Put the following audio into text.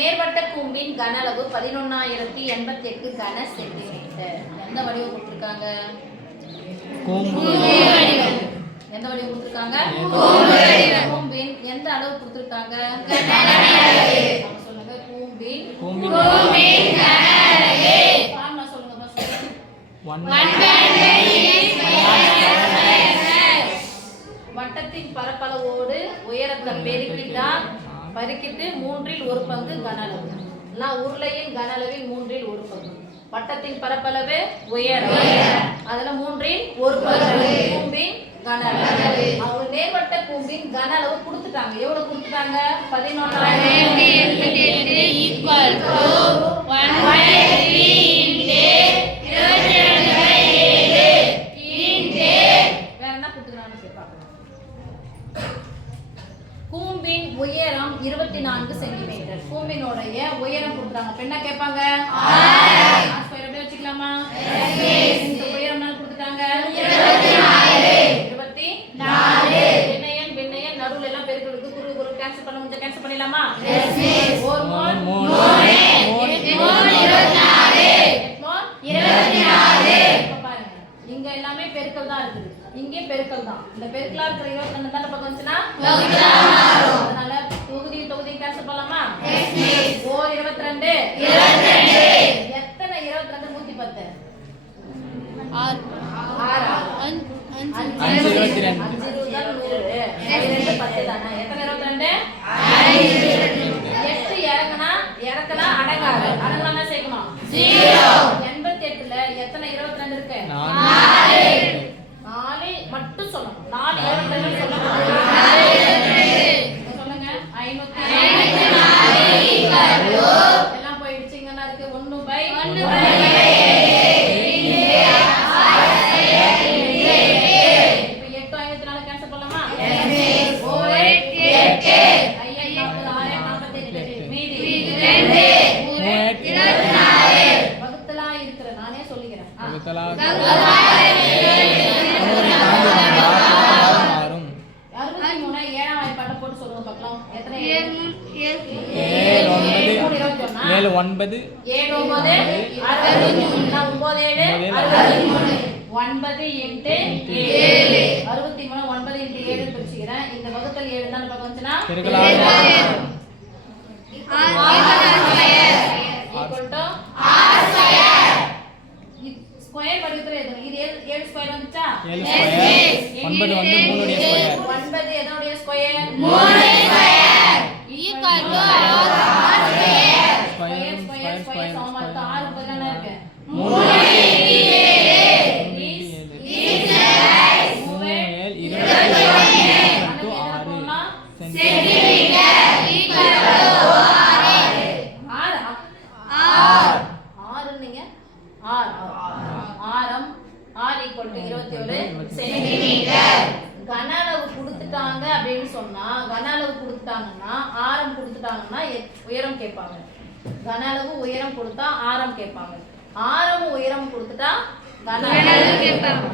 நேர்வட்ட கூம்பின் கன அளவு 11,088 கன சென்டிமீட்டர். எந்த வடிவம் கொடுத்திருக்காங்க? எந்த வடிவம் கொடுத்திருக்காங்க? கூம்பின் எந்த அளவு கொடுத்திருக்காங்க? சொல்லுங்க. கூம்பின் கன அளவு. ஃபார்முலா சொல்லுங்க ஃபர்ஸ்ட். 1/8 வட்டத்தின் பரப்பளவோடு உயரத்தை பெருக்கிட்டு 1/3 கன அளவு. உருளையின் கன அளவின் 1/3. வட்டத்தின் பரப்பளவு உயரம், அதுல 1/3 கூம்பின் கன அளவு. அவங்க நேர்வட்ட கூம்பின் கன அளவு கொடுத்துட்டாங்க. எவ்வளவு கொடுத்துட்டாங்க? 11,088 ஈக்குவல் டு 1/3 இன்டு 22/7 இன்டு வேற என்ன கொடுத்துறாங்க கேட்பாங்க. கூம்பின் உயரம் 24 சென்டிமீட்டர். கூம்பினுடைய உயரம் கொடுத்துறாங்க. என்ன கேட்பாங்க? அப்படியே வச்சுக்கலாமா? இந்த உயரம் என்ன கொடுத்துட்டாங்க? 24. பின்னையன் நடுவுல எல்லாம் பெருக்களுக்கு குறு கேன்சல் பண்ண முடிஞ்சா கேன்சல் பண்ணிடலாமா? ஒரு மோல் 24. பாருங்க, இங்க எல்லாமே பெருக்கல் தான் இருக்குது. இங்கே பெருக்கல் தான். இந்த பெருக்கலா இருக்கிற 22 தான பக்கம் வந்துச்சுனா அதனால தொகுதி கேன்சல் பண்ணலாமா? ஓர் 22 எத்தனை 22? 110. 6 5 22 10 தானே. எத்தனை 22? 8 இறக்கனா அடங்காது. அதனால என்ன சேர்க்கணும்? 0. 88ல எத்தனை 22 இருக்கு? 4 மட்டும் சொல்லணும். 4 22 சொல்லணும். சொல்லுங்க. 504 எல்லாம் போயிடுச்சு. இங்க என்ன இருக்கு? 1/1 இந்த வகுத்தல் 7 தான் பக்கம் வந்துச்சுனா ஸ்கொயர் வடிவத்துல எழுதணும். இது 7 ஸ்கொயர் வந்துச்சா? 9 வந்து 3 உடைய ஸ்கொயர். 9 எதனுடைய square? 3 square equal to 6 square. Square சமமா இருக்கு. 6 பதிலா இருக்கு 3 கன அளவு கொடுத்துட்டாங்க அப்படின்னு சொன்னா, கன அளவு கொடுத்துட்டாங்கன்னா ஆரம் கொடுத்துட்டாங்கன்னா உயரம் கேட்பாங்க. கன அளவு உயரம் கொடுத்தா ஆரம் கேட்பாங்க. ஆரம் உயரம் கொடுத்துட்டா கன அளவு கேட்பாங்க.